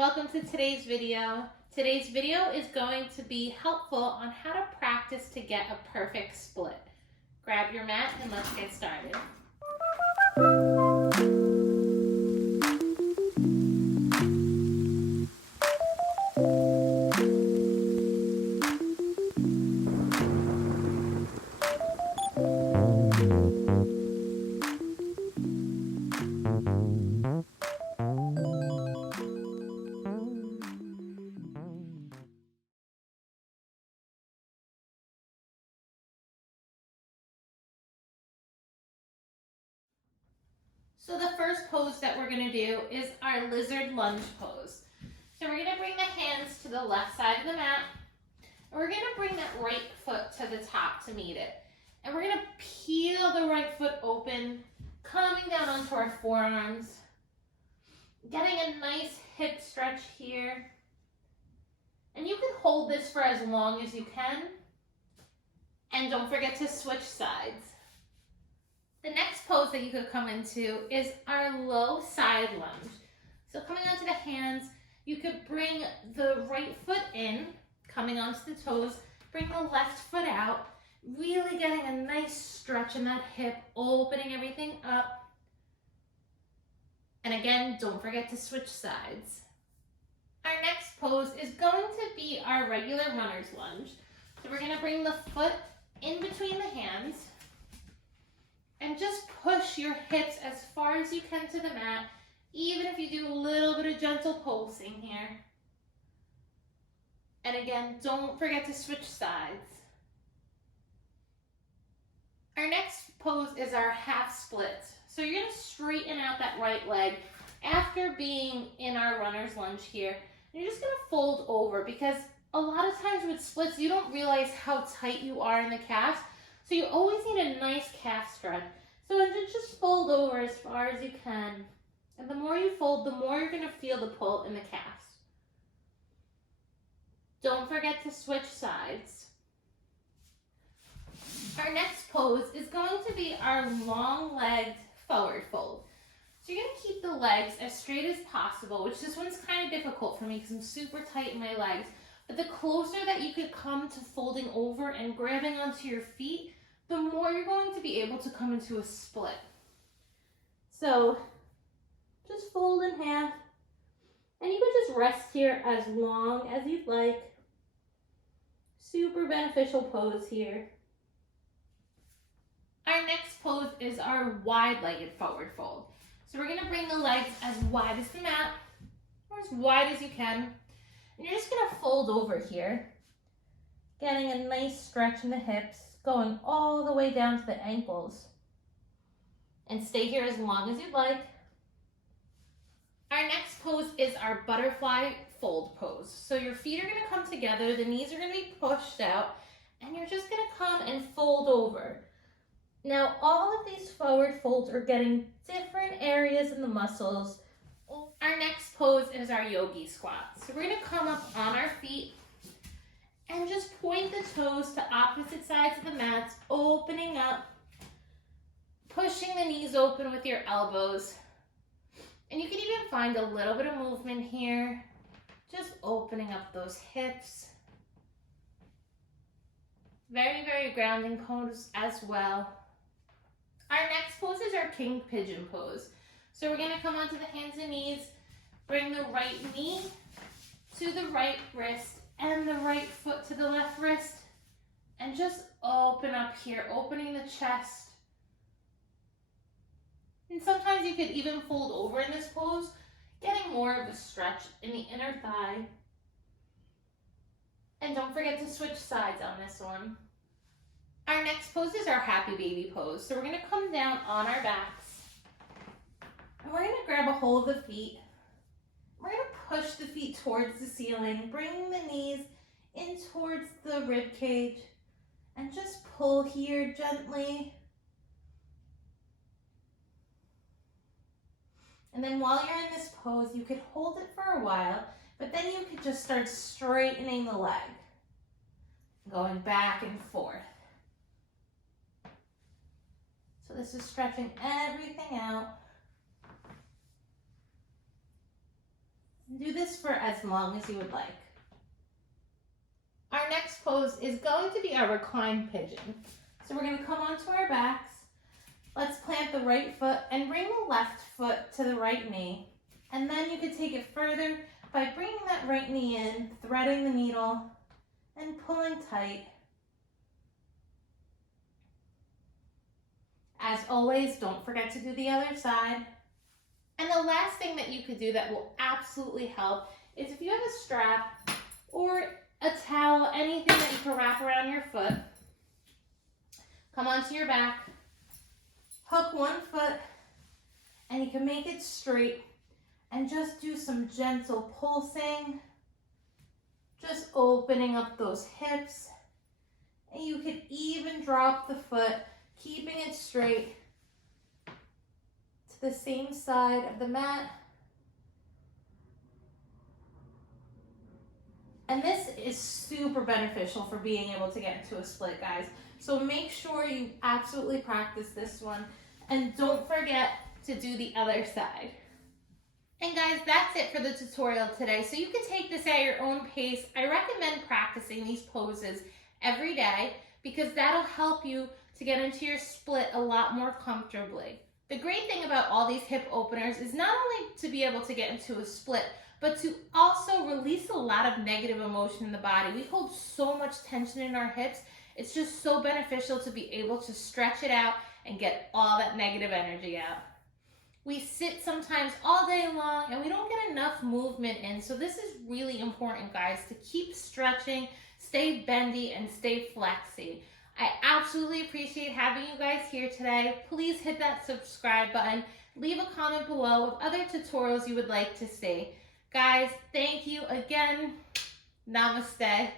welcome to today's video. Today's video is going to be helpful on how to practice to get a perfect split. Grab your mat and let's get started. So the first pose that we're going to do is our lizard lunge pose. So we're going to bring the hands to the left side of the mat. And we're going to bring that right foot to the top to meet it. And we're going to peel the right foot open, coming down onto our forearms, getting a nice hip stretch here. And you can hold this for as long as you can. And don't forget to switch sides. The next pose that you could come into is our low side lunge. So coming onto the hands, you could bring the right foot in, coming onto the toes, bring the left foot out, really getting a nice stretch in that hip, opening everything up. And again, don't forget to switch sides. Our next pose is going to be our regular runner's lunge. So we're going to bring the foot in between the hands, and just push your hips as far as you can to the mat, even if you do a little bit of gentle pulsing here. And again, don't forget to switch sides. Our next pose is our half split. So you're going to straighten out that right leg after being in our runner's lunge here. And you're just going to fold over, because a lot of times with splits, you don't realize how tight you are in the calves. So you always need a nice calf stretch. So just fold over as far as you can. And the more you fold, the more you're going to feel the pull in the calves. Don't forget to switch sides. Our next pose is going to be our long-legged forward fold. So you're going to keep the legs as straight as possible, which this one's kind of difficult for me because I'm super tight in my legs. But the closer that you could come to folding over and grabbing onto your feet, the more you're going to be able to come into a split. So just fold in half, and you can just rest here as long as you'd like. Super beneficial pose here. Our next pose is our wide-legged forward fold. So we're going to bring the legs as wide as the mat, or as wide as you can. And you're just going to fold over here, getting a nice stretch in the hips, going all the way down to the ankles. And stay here as long as you'd like. Our next pose is our butterfly fold pose. So your feet are going to come together, the knees are going to be pushed out, and you're just going to come and fold over. Now, all of these forward folds are getting different areas in the muscles. Our next pose is our Yogi Squat. So we're going to come up on our feet and just point the toes to opposite sides of the mats, opening up, pushing the knees open with your elbows. And you can even find a little bit of movement here, just opening up those hips. Very, very grounding pose as well. Our next pose is our King Pigeon Pose. So we're going to come onto the hands and knees, bring the right knee to the right wrist, and the right foot to the left wrist, and just open up here, opening the chest. And sometimes you could even fold over in this pose, getting more of a stretch in the inner thigh. And don't forget to switch sides on this one. Our next pose is our happy baby pose. So we're going to come down on our backs, and we're going to grab a hold of the feet. We're going to push the feet towards the ceiling, bring the knees in towards the rib cage, and just pull here gently. And then while you're in this pose, you could hold it for a while, but then you could just start straightening the leg, going back and forth. So this is stretching everything out. Do this for as long as you would like. Our next pose is going to be our reclined pigeon. So we're going to come onto our backs. Let's plant the right foot and bring the left foot to the right knee. And then you can take it further by bringing that right knee in, threading the needle, and pulling tight. As always, don't forget to do the other side. And the last thing that you could do that will absolutely help is if you have a strap or a towel, anything that you can wrap around your foot, come onto your back, hook one foot, and you can make it straight and just do some gentle pulsing, just opening up those hips. And you could even drop the foot, keeping it straight to the same side of the mat. And this is super beneficial for being able to get into a split, guys. So make sure you absolutely practice this one. And don't forget to do the other side. And guys, that's it for the tutorial today. So you can take this at your own pace. I recommend practicing these poses every day because that'll help you to get into your split a lot more comfortably. The great thing about all these hip openers is not only to be able to get into a split, but to also release a lot of negative emotion in the body. We hold so much tension in our hips. It's just so beneficial to be able to stretch it out and get all that negative energy out. We sit sometimes all day long and we don't get enough movement in. So this is really important, guys, to keep stretching, stay bendy, and stay flexy. I absolutely appreciate having you guys here today. Please hit that subscribe button. Leave a comment below of other tutorials you would like to see. Guys, thank you again. Namaste.